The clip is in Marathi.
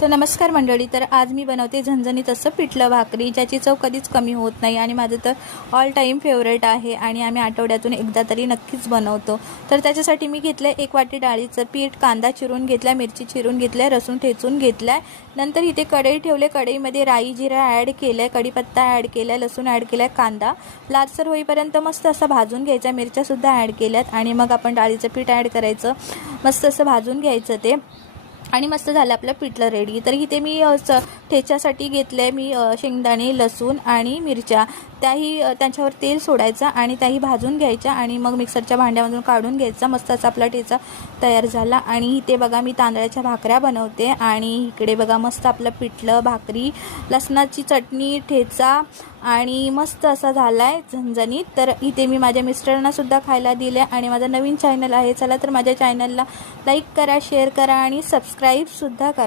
तर नमस्कार मंडळी, तर आज मी बनवते झणझणीत असं पिठलं भाकरी, ज्याची चव कधीच कमी होत नाही आणि माझं तर ऑल टाईम फेवरेट आहे आणि आम्ही आठवड्यातून एकदा तरी नक्कीच बनवतो। तर त्याच्यासाठी मी घेतलं 1 वाटी डाळीचं पीठ, कांदा चिरून घेतला, मिरची चिरून घेतल्या, लसूण ठेचून घेतलाय। नंतर इथे कढई ठेवले, कढईमध्ये राई जिरा ॲड केलाय, कढीपत्ता ॲड केलाय, लसूण ॲड केलाय, कांदा लालसर होईपर्यंत मस्त असा भाजून घ्यायचा, मिरच्या सुद्धा ॲड केल्यात आणि मग आपण डाळीचं पीठ ॲड करायचं, मस्त असं भाजून घ्यायचं ते आणि मस्त झालं आपलं पिठलं रेडी। तर इथे मी ठेच्यासाठी घेतले मी शेंगदाणे, लसूण आणि मिरच्या, त्यांच्यावर तेल सोडायचं आणि त्याही भाजून घ्यायच्या आणि मग मिक्सरच्या भांड्यामधून काढून घ्यायचा। मस्त असा आपला ठेचा तयार झाला आणि इथे बघा मी तांदळाच्या भाकऱ्या बनवते आणि इकडे बघा मस्त आपलं पिठलं भाकरी, लसणाची चटणी, ठेचा आणि मस्त असा झालाय झणझणीत। तर इथे मी माझ्या मिस्टरांना सुद्धा खायला दिले आणि माझा नवीन चॅनल आहे, चला तर माझ्या चॅनलला लाईक करा, शेअर करा आणि सबस्क्राईब सुद्धा करा।